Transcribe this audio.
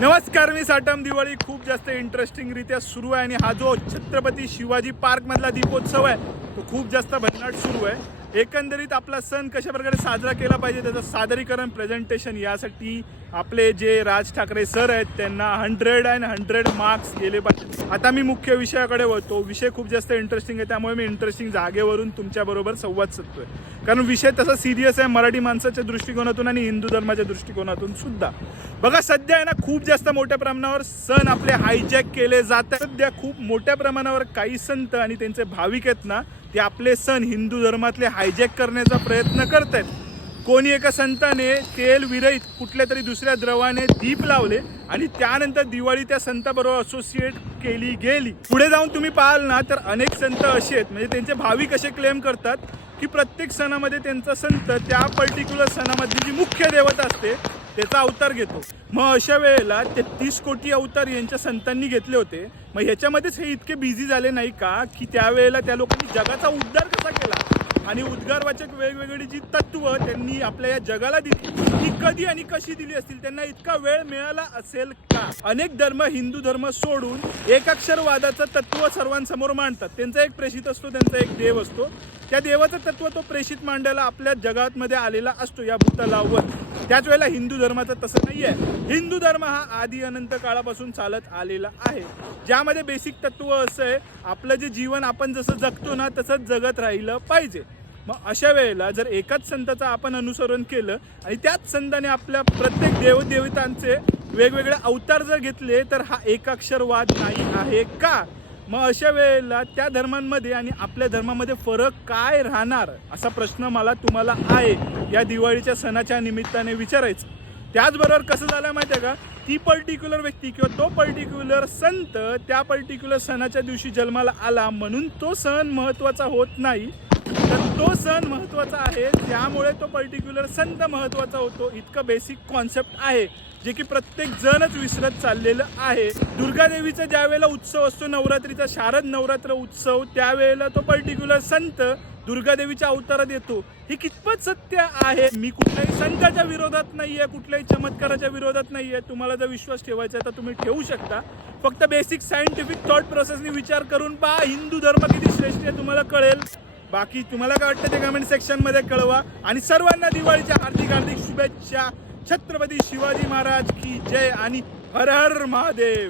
नमस्कार, मी साटम. दिवाळी खूप जास्त इंटरेस्टिंगरित्या सुरू आहे आणि हा जो छत्रपती शिवाजी पार्क मधला दीपोत्सव आहे तो खूप जास्त भन्नाट सुरू आहे. एकंदरीत आपला सण कशा प्रकारे साजरा केला पाहिजे त्याचं सादरीकरण, प्रेझेंटेशन यासाठी आपले जे राज ठाकरे सर आहेत त्यांना 100 मार्क्स गेले पाहिजे. आता मी मुख्य विषयाकडे वळतो. विषय खूप जास्त इंटरेस्टिंग आहे, त्यामुळे मी इंटरेस्टिंग जागेवरून तुमच्याबरोबर संवाद साधतोय. कारण विषय तसा सिरियस आहे मराठी माणसाच्या दृष्टिकोनातून आणि हिंदू धर्माच्या दृष्टिकोनातून सुद्धा. बघा, सध्या आहे ना खूप जास्त मोठ्या प्रमाणावर सण आपले हायजॅक केले जातात. सध्या खूप मोठ्या प्रमाणावर काही संत आणि त्यांचे भाविक आहेत ना, ते आपले सण हिंदू धर्मातले हायजॅक करण्याचा प्रयत्न करत आहेत. कोणी एका संताने तेल विरहित कुठल्या तरी दुसऱ्या द्रवाने दीप लावले आणि त्यानंतर दिवाळी त्या संताबरोबर असोसिएट केली गेली. पुढे जाऊन तुम्ही पाहाल ना तर अनेक संत असे आहेत, म्हणजे त्यांचे भाविक असे क्लेम करतात की प्रत्येक सणामध्ये त्यांचा संत त्या पर्टिक्युलर सणामधली जी मुख्य देवता असते त्याचा अवतार घेतो. मग अशा वेळेला 33 कोटी अवतार यांच्या संतांनी घेतले होते. मग ह्याच्यामध्येच हे इतके बिझी झाले नाही का की त्यावेळेला त्या लोकांनी जगाचा उद्धार कसा केला आणि उद्गारवाचक वेगवेगळी जी तत्व त्यांनी आपल्या या जगाला दिली ती कधी आणि कशी दिली असतील, त्यांना इतका वेळ मिळाला असेल का? अनेक धर्म हिंदू धर्म सोडून एकाक्षरवादाचं तत्व सर्वांसमोर मांडतात. त्यांचा एक प्रेषित असतो, त्यांचा एक देव असतो. त्या देवाचं तत्व तो प्रेषित मांडायला आपल्या जगामध्ये आलेला असतो या भूतलावर. त्याच वेळेला हिंदू धर्माचं तसं नाही आहे. हिंदू धर्म हा आधी अनंत काळापासून चालत आलेला आहे, ज्यामध्ये बेसिक तत्व असं आहे, आपलं जे जीवन आपण जसं जगतो ना तसंच जगत राहिलं पाहिजे. मग अशा वेळेला जर एकाच संताचं आपण अनुसरण केलं आणि त्याच संताने आपल्या प्रत्येक देवदेवतांचे वेगवेगळे अवतार जर घेतले तर हा एकाक्षरवाद नाही आहे का? मग अशा वेळेला त्या धर्मांमध्ये आणि आपल्या धर्मामध्ये फरक काय राहणार असा प्रश्न मला तुम्हाला आहे या दिवाळीच्या सणाच्या निमित्ताने विचारायचं. त्याचबरोबर कसं झालं माहिती आहे का, ती पर्टिक्युलर व्यक्ती किंवा तो पर्टिक्युलर संत त्या पर्टिक्युलर सणाच्या दिवशी जन्माला आला म्हणून तो सण महत्त्वाचा होत नाही, तर तो सण महत्त्वाचा आहे त्यामुळे तो पर्टिक्युलर संत महत्त्वाचा होतो. इतकं बेसिक कॉन्सेप्ट आहे जे की प्रत्येक जणच विसरत चाललेलं आहे. दुर्गादेवीचा ज्या वेळेला उत्सव असतो, नवरात्रीचा शारद नवरात्र उत्सव, त्यावेळेला तो पर्टिक्युलर संत दुर्गादेवीच्या अवतारात येतो. हे कितपत सत्य आहे? मी कुठल्याही संताच्या विरोधात नाहीये, कुठल्याही चमत्काराच्या विरोधात नाहीये. तुम्हाला जर विश्वास ठेवायचा तर तुम्ही ठेवू शकता. फक्त बेसिक सायंटिफिक थॉट प्रोसेसनी विचार करून पहा, हिंदू धर्म किती श्रेष्ठ आहे तुम्हाला कळेल. बाकी तुम्हाला काय वाटतं ते कमेंट सेक्शनमध्ये कळवा. आणि सर्वांना दिवाळीच्या हार्दिक शुभेच्छा. छत्रपती शिवाजी महाराज की जय आणि हर हर महादेव.